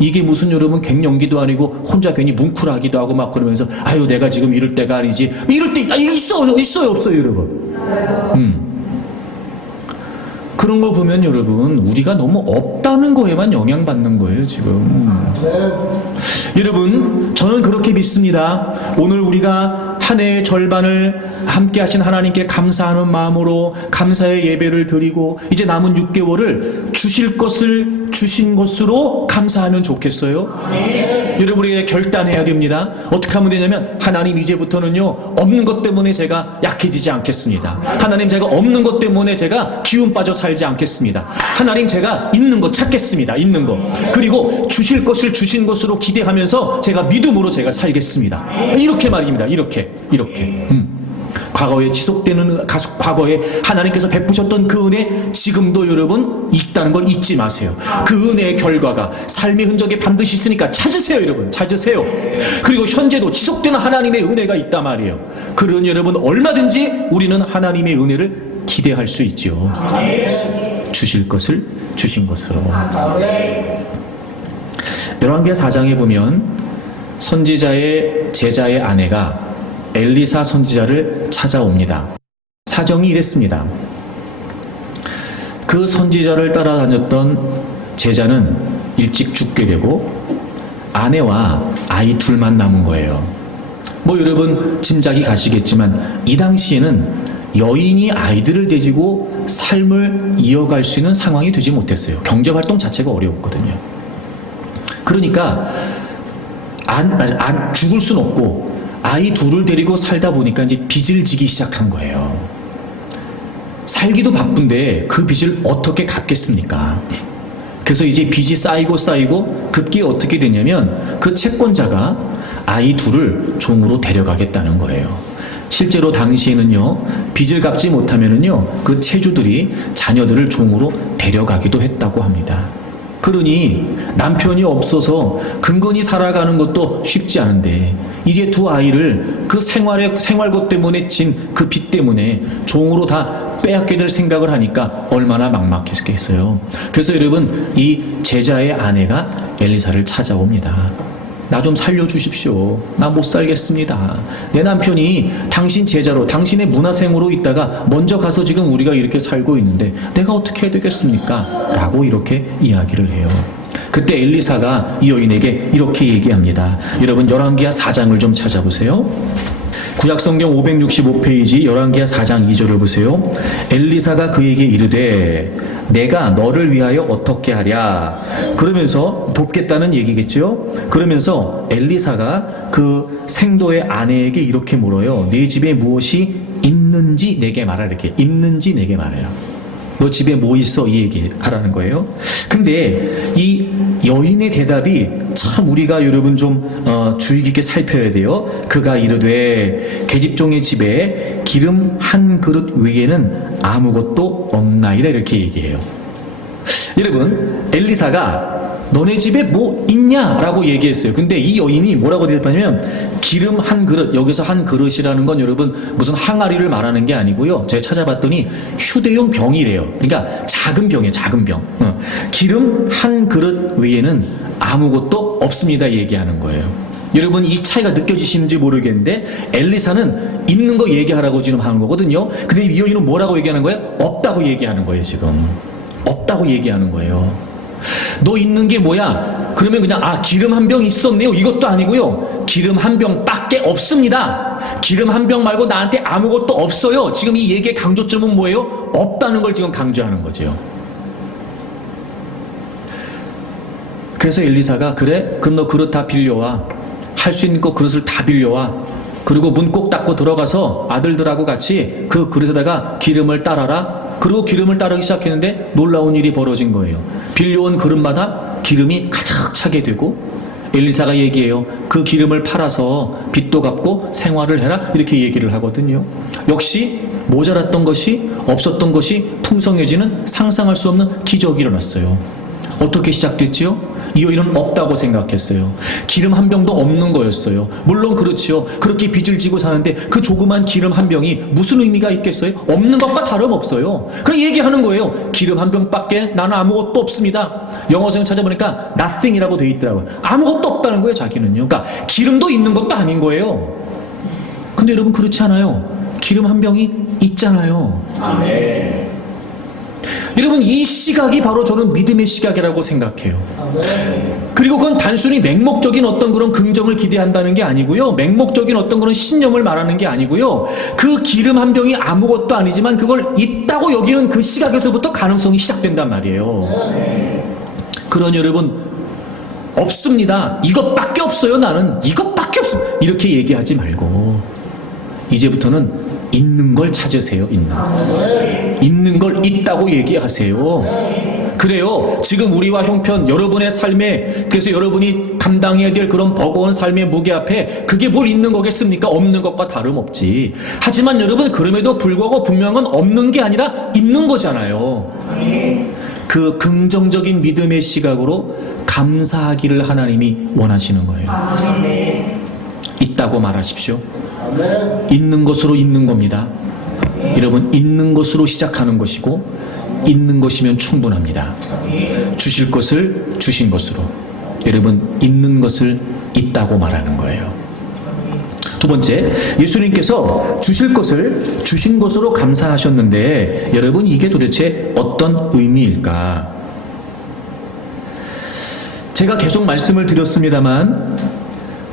이게 무슨 여러분 갱년기도 아니고 혼자 괜히 뭉클하기도 하고 막 그러면서 아유, 내가 지금 이럴 때가 아니지. 이럴 때, 있어요, 없어요, 여러분? 그런 거 보면 여러분 우리가 너무 없다는 거에만 영향받는 거예요 지금. 여러분 저는 그렇게 믿습니다. 오늘 우리가 한 해의 절반을 함께 하신 하나님께 감사하는 마음으로 감사의 예배를 드리고 이제 남은 6개월을 주실 것을 주신 것으로 감사하면 좋겠어요? 여러분 우리가 결단해야 됩니다. 어떻게 하면 되냐면 하나님 이제부터는요 없는 것 때문에 제가 약해지지 않겠습니다. 하나님 제가 없는 것 때문에 제가 기운 빠져 살지 않겠습니다. 하나님 제가 있는 것 찾겠습니다. 있는 것. 그리고 주실 것을 주신 것으로 기대하면서 제가 믿음으로 제가 살겠습니다. 이렇게 말입니다. 이렇게. 과거에 지속되는 과거에 하나님께서 베푸셨던 그 은혜 지금도 여러분 있다는 걸 잊지 마세요. 그 은혜의 결과가 삶의 흔적이 반드시 있으니까 찾으세요. 여러분 찾으세요. 그리고 현재도 지속되는 하나님의 은혜가 있단 말이에요. 그런 여러분 얼마든지 우리는 하나님의 은혜를 기대할 수 있죠. 주실 것을 주신 것으로. 열왕기하 4장에 보면 선지자의 제자의 아내가 엘리사 선지자를 찾아옵니다. 사정이 이랬습니다. 그 선지자를 따라다녔던 제자는 일찍 죽게 되고 아내와 아이 둘만 남은 거예요. 여러분 짐작이 가시겠지만 이 당시에는 여인이 아이들을 데리고 삶을 이어갈 수 있는 상황이 되지 못했어요. 경제활동 자체가 어려웠거든요. 그러니까 죽을 순 없고 아이 둘을 데리고 살다 보니까 이제 빚을 지기 시작한 거예요. 살기도 바쁜데 그 빚을 어떻게 갚겠습니까? 그래서 이제 빚이 쌓이고 급기에 어떻게 되냐면 그 채권자가 아이 둘을 종으로 데려가겠다는 거예요. 실제로 당시에는요 빚을 갚지 못하면은요 그 채주들이 자녀들을 종으로 데려가기도 했다고 합니다. 그러니 남편이 없어서 근근히 살아가는 것도 쉽지 않은데 이제 두 아이를 그 생활고 때문에 진 그 빚 때문에 종으로 다 빼앗게 될 생각을 하니까 얼마나 막막했겠어요. 그래서 여러분 이 제자의 아내가 엘리사를 찾아옵니다. 나 좀 살려주십시오. 나 못 살겠습니다. 내 남편이 당신 제자로 당신의 문화생으로 있다가 먼저 가서 지금 우리가 이렇게 살고 있는데 내가 어떻게 해야 되겠습니까? 라고 이렇게 이야기를 해요. 그때 엘리사가 이 여인에게 이렇게 얘기합니다. 여러분 열왕기하 4장을 좀 찾아보세요. 구약성경 565페이지 열왕기하 4장 2절을 보세요. 엘리사가 그에게 이르되 내가 너를 위하여 어떻게 하랴. 그러면서 돕겠다는 얘기겠죠. 그러면서 엘리사가 그 생도의 아내에게 이렇게 물어요. 네 집에 무엇이 있는지 내게 말하라. 이렇게 있는지 내게 말해요. 너 집에 뭐 있어? 이 얘기 하라는 거예요. 근데 이 여인의 대답이 참 우리가 여러분 좀 주의 깊게 살펴야 돼요. 그가 이르되 계집종의 집에 기름 한 그릇 외에는 아무것도 없나이다 이렇게 얘기해요. 여러분 엘리사가 너네 집에 뭐 있냐라고 얘기했어요. 근데 이 여인이 뭐라고 대답하냐면 기름 한 그릇, 여기서 한 그릇이라는 건 여러분 무슨 항아리를 말하는 게 아니고요. 제가 찾아봤더니 휴대용 병이래요. 그러니까 작은 병이에요. 작은 병. 기름 한 그릇 외에는 아무것도 없습니다 얘기하는 거예요. 여러분 이 차이가 느껴지시는지 모르겠는데 엘리사는 있는 거 얘기하라고 지금 하는 거거든요. 근데 이 여인은 뭐라고 얘기하는 거예요? 없다고 얘기하는 거예요. 지금 없다고 얘기하는 거예요. 너 있는 게 뭐야? 그러면 그냥 기름 한 병 있었네요 이것도 아니고요. 기름 한 병밖에 없습니다. 기름 한 병 말고 나한테 아무것도 없어요. 지금 이 얘기의 강조점은 뭐예요? 없다는 걸 지금 강조하는 거죠. 그래서 엘리사가 그래? 그럼 너 그릇 다 빌려와. 할 수 있는 거 그릇을 다 빌려와. 그리고 문 꼭 닫고 들어가서 아들들하고 같이 그 그릇에다가 기름을 따라라. 그리고 기름을 따르기 시작했는데 놀라운 일이 벌어진 거예요. 빌려온 그릇마다 기름이 가득 차게 되고 엘리사가 얘기해요. 그 기름을 팔아서 빚도 갚고 생활을 해라 이렇게 얘기를 하거든요. 역시 모자랐던 것이 없었던 것이 풍성해지는 상상할 수 없는 기적이 일어났어요. 어떻게 시작됐지요? 이 여인은 없다고 생각했어요. 기름 한 병도 없는 거였어요. 물론 그렇지요. 그렇게 빚을 지고 사는데 그 조그만 기름 한 병이 무슨 의미가 있겠어요? 없는 것과 다름없어요. 그럼 얘기하는 거예요. 기름 한 병밖에 나는 아무것도 없습니다. 영어성에 찾아보니까 nothing이라고 돼 있더라고요. 아무것도 없다는 거예요. 자기는요. 그러니까 기름도 있는 것도 아닌 거예요. 근데 여러분 그렇지 않아요. 기름 한 병이 있잖아요. 아멘. 여러분 이 시각이 바로 저는 믿음의 시각이라고 생각해요. 그리고 그건 단순히 맹목적인 어떤 그런 긍정을 기대한다는 게 아니고요. 맹목적인 어떤 그런 신념을 말하는 게 아니고요. 그 기름 한 병이 아무것도 아니지만 그걸 있다고 여기는 그 시각에서부터 가능성이 시작된단 말이에요. 그런 여러분 없습니다. 이것밖에 없어요. 나는 이것밖에 없어. 이렇게 얘기하지 말고 이제부터는 있는 걸 찾으세요. 있는 걸 있다고 얘기하세요. 그래요. 지금 우리와 형편 여러분의 삶에 그래서 여러분이 감당해야 될 그런 버거운 삶의 무게 앞에 그게 뭘 있는 거겠습니까? 없는 것과 다름없지. 하지만 여러분 그럼에도 불구하고 분명한 건 없는 게 아니라 있는 거잖아요. 그 긍정적인 믿음의 시각으로 감사하기를 하나님이 원하시는 거예요. 있다고 말하십시오. 있는 것으로 있는 겁니다. 여러분 있는 것으로 시작하는 것이고 있는 것이면 충분합니다. 주실 것을 주신 것으로 여러분 있는 것을 있다고 말하는 거예요. 두 번째, 예수님께서 주실 것을 주신 것으로 감사하셨는데 여러분 이게 도대체 어떤 의미일까? 제가 계속 말씀을 드렸습니다만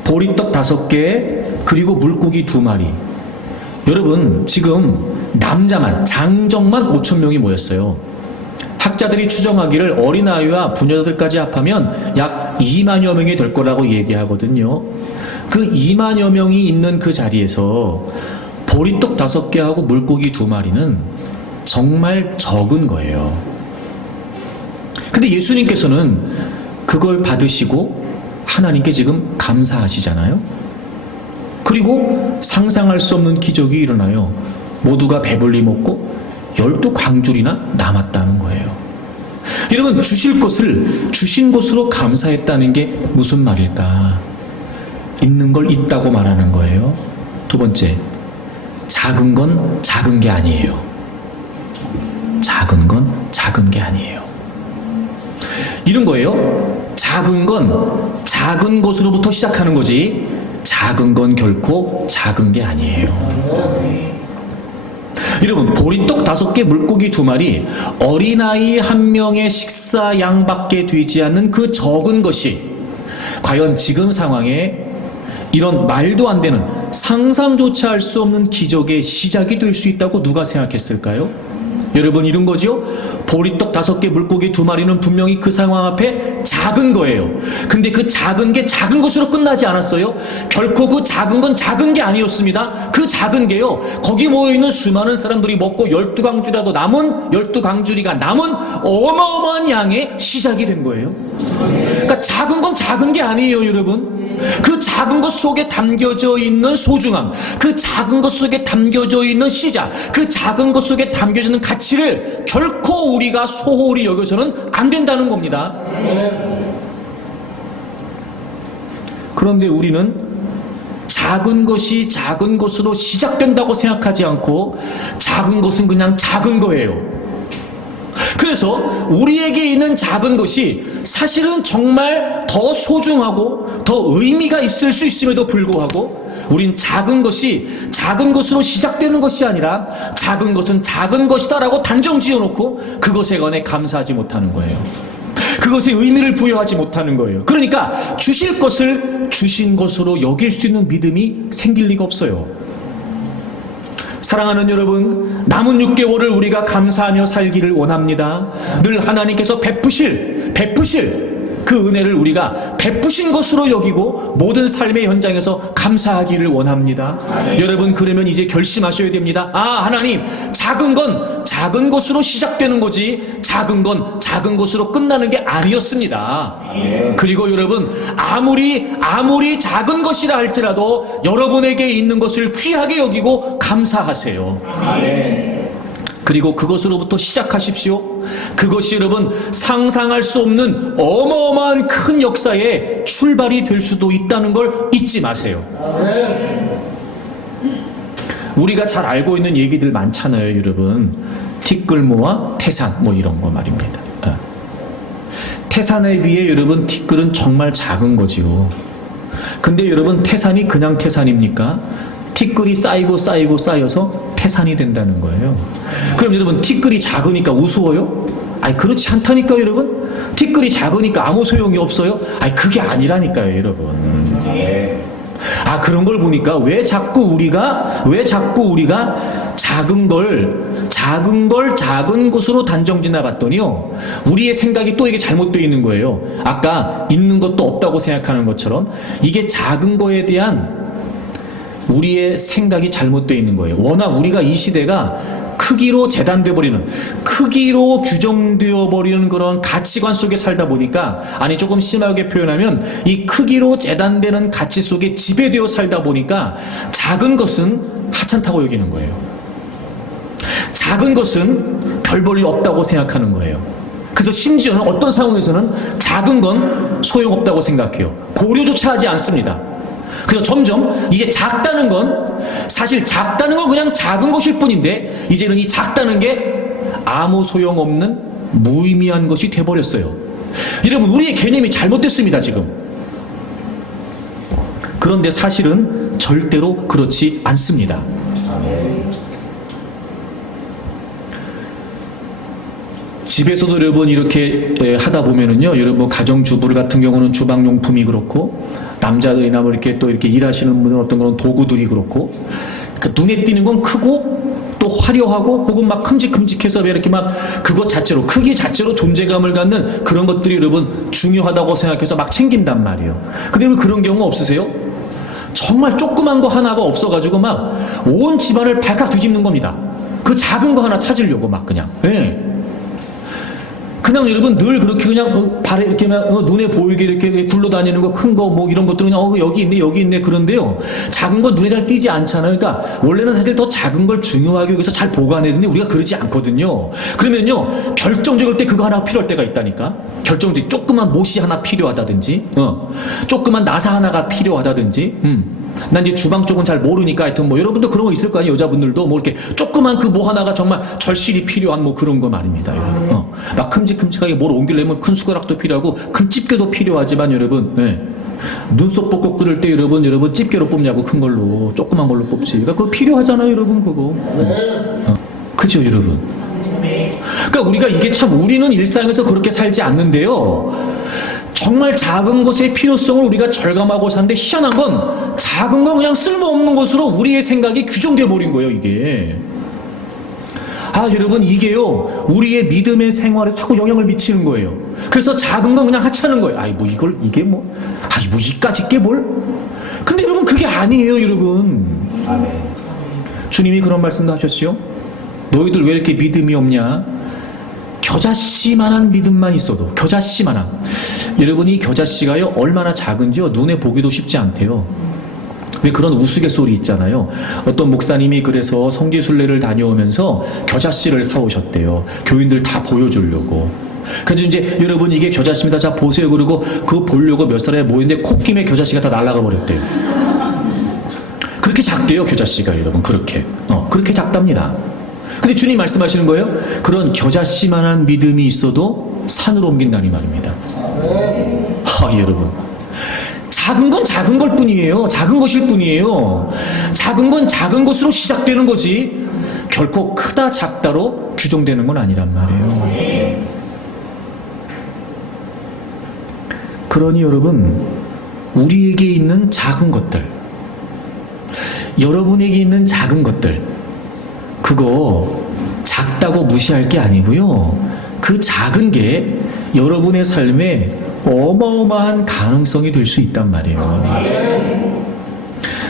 보리떡 5개 그리고 물고기 2마리. 여러분 지금 남자만 장정만 5,000명이 모였어요. 학자들이 추정하기를 어린아이와 부녀자들까지 합하면 약 2만여 명이 될 거라고 얘기하거든요. 그 2만여 명이 있는 그 자리에서 보리떡 5개하고 물고기 2마리는 정말 적은 거예요. 근데 예수님께서는 그걸 받으시고 하나님께 지금 감사하시잖아요. 그리고 상상할 수 없는 기적이 일어나요. 모두가 배불리 먹고 12광줄이나 남았다는 거예요. 여러분 주실 것을 주신 것으로 감사했다는 게 무슨 말일까? 있는 걸 있다고 말하는 거예요. 두 번째, 작은 건 작은 게 아니에요. 작은 건 작은 게 아니에요. 이런 거예요. 작은 건 작은 것으로부터 시작하는 거지 작은 건 결코 작은 게 아니에요. 여러분 보리떡 5개 물고기 2마리 어린아이 1명의 식사 양밖에 되지 않는 그 적은 것이 과연 지금 상황에 이런 말도 안 되는 상상조차 할 수 없는 기적의 시작이 될 수 있다고 누가 생각했을까요? 여러분 이런 거죠? 보리떡 5개 물고기 2마리는 분명히 그 상황 앞에 작은 거예요. 근데 그 작은 게 작은 것으로 끝나지 않았어요. 결코 그 작은 건 작은 게 아니었습니다. 그 작은 게요 거기 모여있는 수많은 사람들이 먹고 12광주리가 남은 어마어마한 양의 시작이 된 거예요. 그러니까 작은 건 작은 게 아니에요, 여러분. 그 작은 것 속에 담겨져 있는 소중함, 그 작은 것 속에 담겨져 있는 시작, 그 작은 것 속에 담겨져 있는 가치를 결코 우리가 소홀히 여겨서는 안 된다는 겁니다. 그런데 우리는 작은 것이 작은 것으로 시작된다고 생각하지 않고 작은 것은 그냥 작은 거예요. 그래서 우리에게 있는 작은 것이 사실은 정말 더 소중하고 더 의미가 있을 수 있음에도 불구하고 우린 작은 것이 작은 것으로 시작되는 것이 아니라 작은 것은 작은 것이다라고 단정 지어놓고 그것에 관해 감사하지 못하는 거예요. 그것에 의미를 부여하지 못하는 거예요. 그러니까 주실 것을 주신 것으로 여길 수 있는 믿음이 생길 리가 없어요. 사랑하는 여러분, 남은 6개월을 우리가 감사하며 살기를 원합니다. 늘 하나님께서 베푸실 그 은혜를 우리가 베푸신 것으로 여기고 모든 삶의 현장에서 감사하기를 원합니다. 여러분, 그러면 이제 결심하셔야 됩니다. 아, 하나님, 작은 건 작은 것으로 시작되는 거지 작은 건 작은 것으로 끝나는 게 아니었습니다. 그리고 여러분, 아무리 작은 것이라 할지라도 여러분에게 있는 것을 귀하게 여기고 감사하세요. 그리고 그것으로부터 시작하십시오. 그것이 여러분 상상할 수 없는 어마어마한 큰 역사의 출발이 될 수도 있다는 걸 잊지 마세요. 우리가 잘 알고 있는 얘기들 많잖아요, 여러분. 티끌모아 태산 뭐 이런 거 말입니다. 태산에 비해 여러분 티끌은 정말 작은 거지요. 근데 여러분 태산이 그냥 태산입니까? 티끌이 쌓여서 태산이 된다는 거예요. 그럼 여러분 티끌이 작으니까 우스워요? 아니 그렇지 않다니까요, 여러분. 티끌이 작으니까 아무 소용이 없어요? 아니 그게 아니라니까요, 여러분. 아, 그런 걸 보니까 왜 자꾸 우리가 작은 걸 작은 것으로 단정짓나 봤더니요, 우리의 생각이 또 이게 잘못되어 있는 거예요. 아까 있는 것도 없다고 생각하는 것처럼 이게 작은 거에 대한 우리의 생각이 잘못되어 있는 거예요. 워낙 우리가 이 시대가 크기로 재단되어 버리는, 크기로 규정되어 버리는 그런 가치관 속에 살다 보니까, 아니 조금 심하게 표현하면 이 크기로 재단되는 가치 속에 지배되어 살다 보니까 작은 것은 하찮다고 여기는 거예요. 작은 것은 별 볼 일 없다고 생각하는 거예요. 그래서 심지어는 어떤 상황에서는 작은 건 소용없다고 생각해요. 고려조차 하지 않습니다. 그래서 점점 이제 작다는 건 그냥 작은 것일 뿐인데 이제는 이 작다는 게 아무 소용없는 무의미한 것이 돼버렸어요. 여러분, 우리의 개념이 잘못됐습니다, 지금. 그런데 사실은 절대로 그렇지 않습니다. 집에서도 여러분 이렇게 하다 보면은요, 여러분 가정주부 같은 경우는 주방용품이 그렇고, 남자들이나 뭐 이렇게 또 이렇게 일하시는 분은 어떤 그런 도구들이 그렇고, 그 눈에 띄는 건 크고 또 화려하고 혹은 막 큼직큼직해서 이렇게 막 그것 자체로, 크기 자체로 존재감을 갖는 그런 것들이 여러분 중요하다고 생각해서 막 챙긴단 말이에요. 근데 왜 그런 경우 없으세요? 정말 조그만 거 하나가 없어가지고 막 온 집안을 발칵 뒤집는 겁니다. 그 작은 거 하나 찾으려고 막 그냥. 그냥 여러분 늘 그렇게 그냥 발에 이렇게 눈에 보이게 이렇게 굴러다니는 거, 큰 거 뭐 이런 것들은 그냥 여기 있네. 그런데요, 작은 거 눈에 잘 띄지 않잖아요. 그러니까 원래는 사실 더 작은 걸 중요하게 여기서 잘 보관해야 되는데 우리가 그러지 않거든요. 그러면요, 결정적일 때 그거 하나 필요할 때가 있다니까. 결정적인 조그만 못이 하나 필요하다든지, 조그만 나사 하나가 필요하다든지. 난 이제 주방 쪽은 잘 모르니까 하여튼 뭐 여러분도 그런 거 있을 거 아니에요. 여자분들도 뭐 이렇게 조그만 그 뭐 하나가 정말 절실히 필요한 뭐 그런 거 말입니다, 여러분. 막 큼직큼직하게 뭘 옮기려면 큰 숟가락도 필요하고 큰 집게도 필요하지만 여러분, 눈썹 뽑고 끓을 때 여러분 집게로 뽑냐고, 큰 걸로, 조그만 걸로 뽑지. 그러니까 그거 필요하잖아요, 여러분, 그거. 그죠, 여러분? 그러니까 우리가 이게 참, 우리는 일상에서 그렇게 살지 않는데요, 정말 작은 것의 필요성을 우리가 절감하고 사는데, 희한한 건 작은 건 그냥 쓸모없는 것으로 우리의 생각이 규정되어 버린 거예요, 이게. 아, 여러분, 이게요, 우리의 믿음의 생활에 자꾸 영향을 미치는 거예요. 그래서 작은 건 그냥 하찮은 거예요. 아이, 뭐 이게 뭐 이까짓 게 뭘? 근데 여러분, 그게 아니에요, 여러분. 주님이 그런 말씀도 하셨죠. 너희들 왜 이렇게 믿음이 없냐? 겨자씨만한 믿음만 있어도, 겨자씨만한. 여러분이 겨자씨가요 얼마나 작은지요 눈에 보기도 쉽지 않대요. 왜 그런 우스갯소리 있잖아요. 어떤 목사님이 그래서 성지순례를 다녀오면서 겨자씨를 사오셨대요. 교인들 다 보여주려고. 그래서 이제 여러분 이게 겨자씨입니다. 자 보세요. 그리고 그거 보려고 몇 사람이 모였는데 콧김에 겨자씨가 다 날아가 버렸대요. 그렇게 작대요 겨자씨가 여러분. 그렇게 작답니다. 근데 주님 말씀하시는 거예요. 그런 겨자씨만한 믿음이 있어도 산으로 옮긴다니 말입니다. 여러분 작은 건 작은 걸 뿐이에요. 작은 것일 뿐이에요. 작은 건 작은 것으로 시작되는 거지 결코 크다 작다로 규정되는 건 아니란 말이에요. 그러니 여러분 우리에게 있는 작은 것들, 여러분에게 있는 작은 것들, 그거 작다고 무시할 게 아니고요. 그 작은 게 여러분의 삶에 어마어마한 가능성이 될 수 있단 말이에요.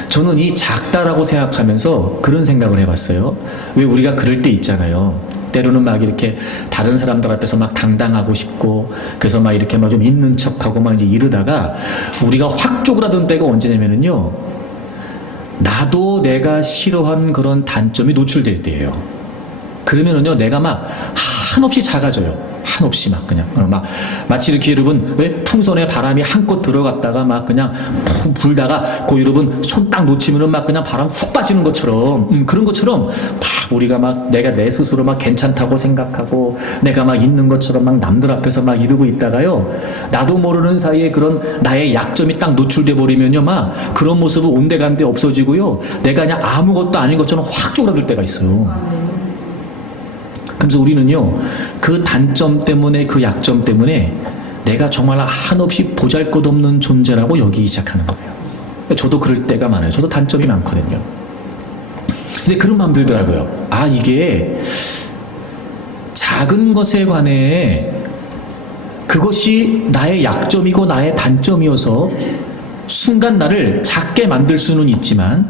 저는 이 작다라고 생각하면서 그런 생각을 해봤어요. 왜 우리가 그럴 때 있잖아요. 때로는 막 이렇게 다른 사람들 앞에서 막 당당하고 싶고, 그래서 막 이렇게 막 좀 있는 척하고 막 이러다가 우리가 확 쪼그라든 때가 언제냐면요. 나도 내가 싫어한 그런 단점이 노출될 때예요. 그러면은요, 내가 막 한없이 작아져요. 한없이 막 그냥 마치 이렇게 여러분 왜 풍선에 바람이 한껏 들어갔다가 막 그냥 푹 불다가 그 여러분 손 딱 놓치면은 막 그냥 바람 훅 빠지는 것처럼 그런 것처럼 막 우리가 막 내가 내 스스로 막 괜찮다고 생각하고 내가 막 있는 것처럼 막 남들 앞에서 막 이러고 있다가요, 나도 모르는 사이에 그런 나의 약점이 딱 노출돼 버리면요, 막 그런 모습은 온데간데 없어지고요, 내가 그냥 아무것도 아닌 것처럼 확 쪼그라들 때가 있어요. 그래서 우리는요, 그 단점 때문에, 그 약점 때문에 내가 정말 한없이 보잘것없는 존재라고 여기기 시작하는 거예요. 저도 그럴 때가 많아요. 저도 단점이 많거든요. 근데 그런 마음 들더라고요. 이게 작은 것에 관해 그것이 나의 약점이고 나의 단점이어서 순간 나를 작게 만들 수는 있지만,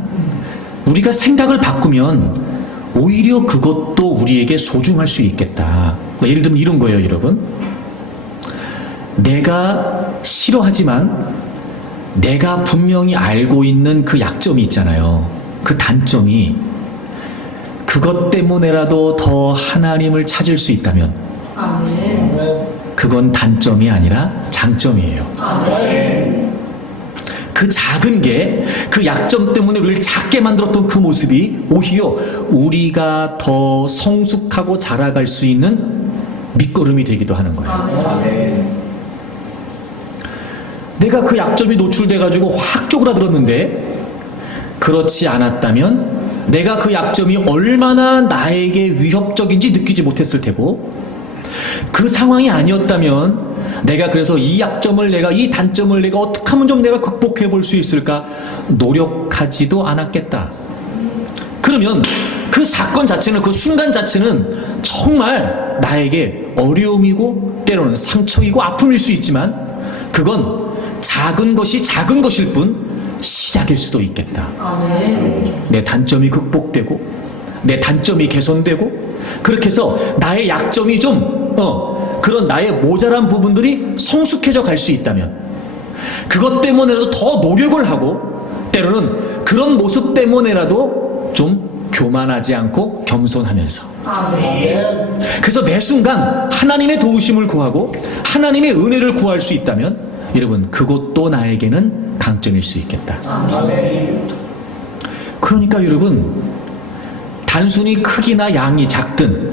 우리가 생각을 바꾸면 오히려 그것도 우리에게 소중할 수 있겠다. 예를 들면 이런 거예요, 여러분. 내가 싫어하지만 내가 분명히 알고 있는 그 약점이 있잖아요. 그 단점이, 그것 때문에라도 더 하나님을 찾을 수 있다면 그건 단점이 아니라 장점이에요. 그 작은 게, 그 약점 때문에 우리를 작게 만들었던 그 모습이 오히려 우리가 더 성숙하고 자라갈 수 있는 밑거름이 되기도 하는 거예요. 내가 그 약점이 노출돼가지고 확 쪼그라들었는데, 그렇지 않았다면 내가 그 약점이 얼마나 나에게 위협적인지 느끼지 못했을 테고, 그 상황이 아니었다면 내가 그래서 이 약점을 내가, 이 단점을 내가 어떻게 하면 좀 내가 극복해 볼 수 있을까 노력하지도 않았겠다. 그러면 그 사건 자체는, 그 순간 자체는 정말 나에게 어려움이고 때로는 상처이고 아픔일 수 있지만, 그건 작은 것이 작은 것일 뿐 시작일 수도 있겠다. 내 단점이 극복되고 내 단점이 개선되고, 그렇게 해서 나의 약점이 좀 그런 나의 모자란 부분들이 성숙해져 갈 수 있다면, 그것 때문에라도 더 노력을 하고 때로는 그런 모습 때문에라도 좀 교만하지 않고 겸손하면서, 그래서 매 순간 하나님의 도우심을 구하고 하나님의 은혜를 구할 수 있다면, 여러분 그것도 나에게는 강점일 수 있겠다. 그러니까 여러분, 단순히 크기나 양이 작든,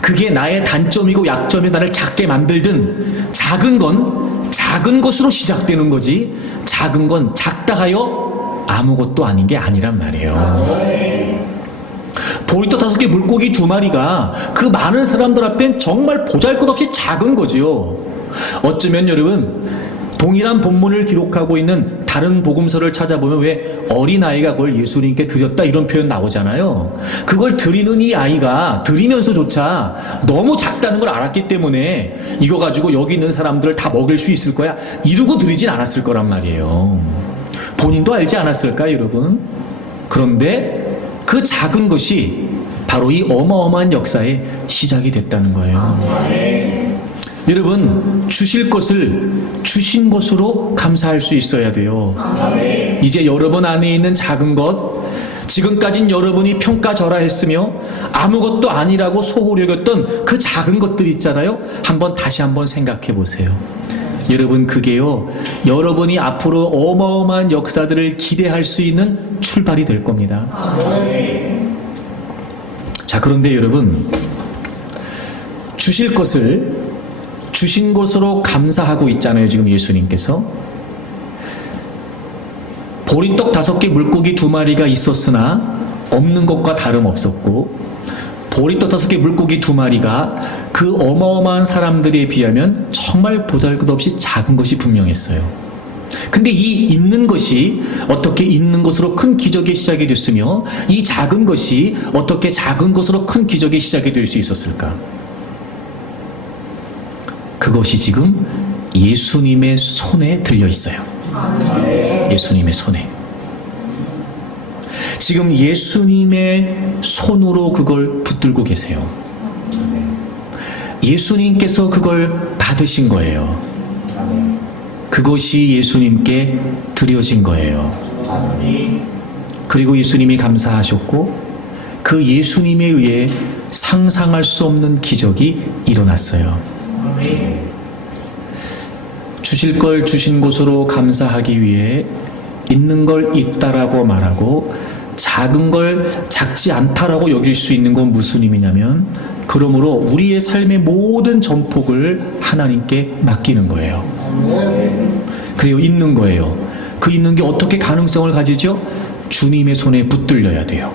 그게 나의 단점이고 약점이 나를 작게 만들든, 작은 건 작은 것으로 시작되는 거지, 작은 건 작다 하여 아무것도 아닌 게 아니란 말이에요. 보리떡 5개, 물고기 2마리가 그 많은 사람들 앞엔 정말 보잘것없이 작은 거지요. 어쩌면 여러분, 동일한 본문을 기록하고 있는 다른 복음서를 찾아보면 왜 어린아이가 그걸 예수님께 드렸다 이런 표현 나오잖아요. 그걸 드리는 이 아이가 드리면서조차 너무 작다는 걸 알았기 때문에 이거 가지고 여기 있는 사람들을 다 먹일 수 있을 거야 이러고 드리진 않았을 거란 말이에요. 본인도 알지 않았을까요, 여러분? 그런데 그 작은 것이 바로 이 어마어마한 역사의 시작이 됐다는 거예요. 여러분, 주실 것을 주신 것으로 감사할 수 있어야 돼요. 이제 여러분 안에 있는 작은 것, 지금까진 여러분이 평가절하했으며 아무것도 아니라고 소홀히 여겼던 그 작은 것들 있잖아요. 다시 한번 생각해 보세요. 여러분, 그게요, 여러분이 앞으로 어마어마한 역사들을 기대할 수 있는 출발이 될 겁니다. 자, 그런데 여러분, 주실 것을 주신 것으로 감사하고 있잖아요, 지금 예수님께서. 보리떡 5개, 물고기 2마리가 있었으나 없는 것과 다름없었고, 보리떡 5개, 물고기 2마리가 그 어마어마한 사람들에 비하면 정말 보잘것없이 작은 것이 분명했어요. 근데 이 있는 것이 어떻게 있는 것으로 큰 기적의 시작이 됐으며, 이 작은 것이 어떻게 작은 것으로 큰 기적의 시작이 될 수 있었을까? 그것이 지금 예수님의 손에 들려 있어요. 예수님의 손에. 지금 예수님의 손으로 그걸 붙들고 계세요. 예수님께서 그걸 받으신 거예요. 그것이 예수님께 드려진 거예요. 그리고 예수님이 감사하셨고, 그 예수님에 의해 상상할 수 없는 기적이 일어났어요. 주실 걸 주신 곳으로 감사하기 위해 있는 걸 있다라고 말하고, 작은 걸 작지 않다라고 여길 수 있는 건 무슨 의미냐면, 그러므로 우리의 삶의 모든 전폭을 하나님께 맡기는 거예요. 그리고 있는 거예요. 그 있는 게 어떻게 가능성을 가지죠? 주님의 손에 붙들려야 돼요.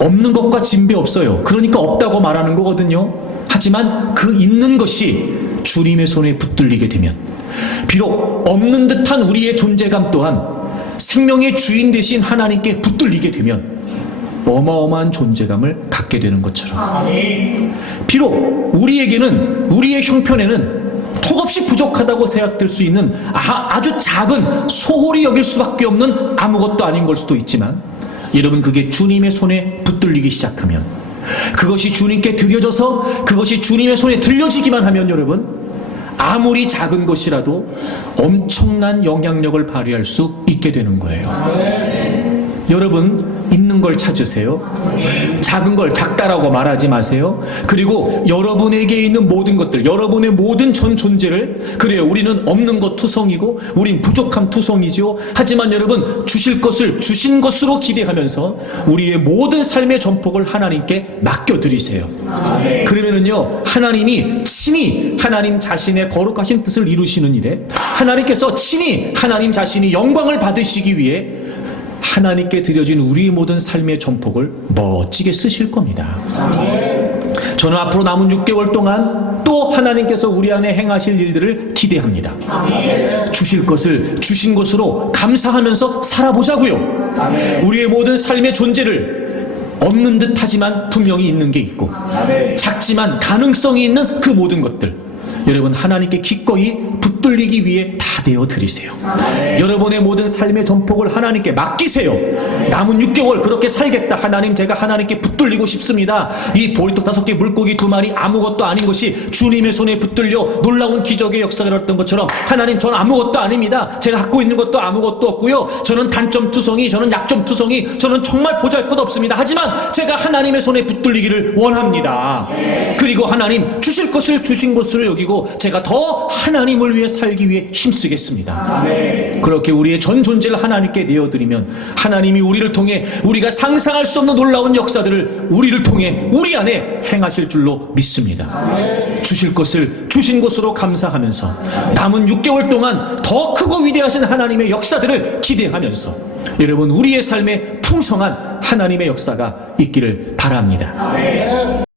없는 것과 진배 없어요. 그러니까 없다고 말하는 거거든요. 하지만 그 있는 것이 주님의 손에 붙들리게 되면, 비록 없는 듯한 우리의 존재감 또한 생명의 주인 되신 하나님께 붙들리게 되면 어마어마한 존재감을 갖게 되는 것처럼, 비록 우리에게는, 우리의 형편에는 턱없이 부족하다고 생각될 수 있는 아주 작은, 소홀히 여길 수밖에 없는 아무것도 아닌 걸 수도 있지만, 여러분, 그게 주님의 손에 붙들리기 시작하면, 그것이 주님께 드려져서 그것이 주님의 손에 들려지기만 하면, 여러분, 아무리 작은 것이라도 엄청난 영향력을 발휘할 수 있게 되는 거예요. 여러분, 있는 걸 찾으세요. 작은 걸 작다라고 말하지 마세요. 그리고 여러분에게 있는 모든 것들, 여러분의 모든 전 존재를, 그래요, 우리는 없는 것 투성이고 우린 부족함 투성이죠. 하지만 여러분, 주실 것을 주신 것으로 기대하면서 우리의 모든 삶의 전폭을 하나님께 맡겨드리세요. 그러면은요, 하나님이 친히 하나님 자신의 거룩하신 뜻을 이루시는 일에, 하나님께서 친히 하나님 자신이 영광을 받으시기 위해 하나님께 드려진 우리의 모든 삶의 전폭을 멋지게 쓰실 겁니다. 저는 앞으로 남은 6개월 동안 또 하나님께서 우리 안에 행하실 일들을 기대합니다. 주실 것을 주신 것으로 감사하면서 살아보자고요. 우리의 모든 삶의 존재를 없는 듯 하지만 분명히 있는 게 있고, 작지만 가능성이 있는 그 모든 것들, 여러분, 하나님께 기꺼이 붙들리기 위해 다 되어 드리세요. 여러분의 모든 삶의 전폭을 하나님께 맡기세요. 남은 6개월 그렇게 살겠다. 하나님, 제가 하나님께 붙들리고 싶습니다. 이 보리떡 5개, 물고기 2마리 아무것도 아닌 것이 주님의 손에 붙들려 놀라운 기적의 역사가 일어났던 것처럼, 하나님, 저는 아무것도 아닙니다. 제가 갖고 있는 것도 아무것도 없고요. 저는 단점 투성이, 저는 약점 투성이, 저는 정말 보잘것 없습니다. 하지만 제가 하나님의 손에 붙들리기를 원합니다. 그리고 하나님, 주실 것을 주신 것으로 여기고 제가 더 하나님을 위해 살기 위해 힘쓰겠습니다. 그렇게 우리의 전 존재를 하나님께 내어드리면, 하나님이 우리를 통해 우리가 상상할 수 없는 놀라운 역사들을 우리를 통해 우리 안에 행하실 줄로 믿습니다. 주실 것을 주신 것으로 감사하면서 남은 6개월 동안 더 크고 위대하신 하나님의 역사들을 기대하면서, 여러분, 우리의 삶에 풍성한 하나님의 역사가 있기를 바랍니다.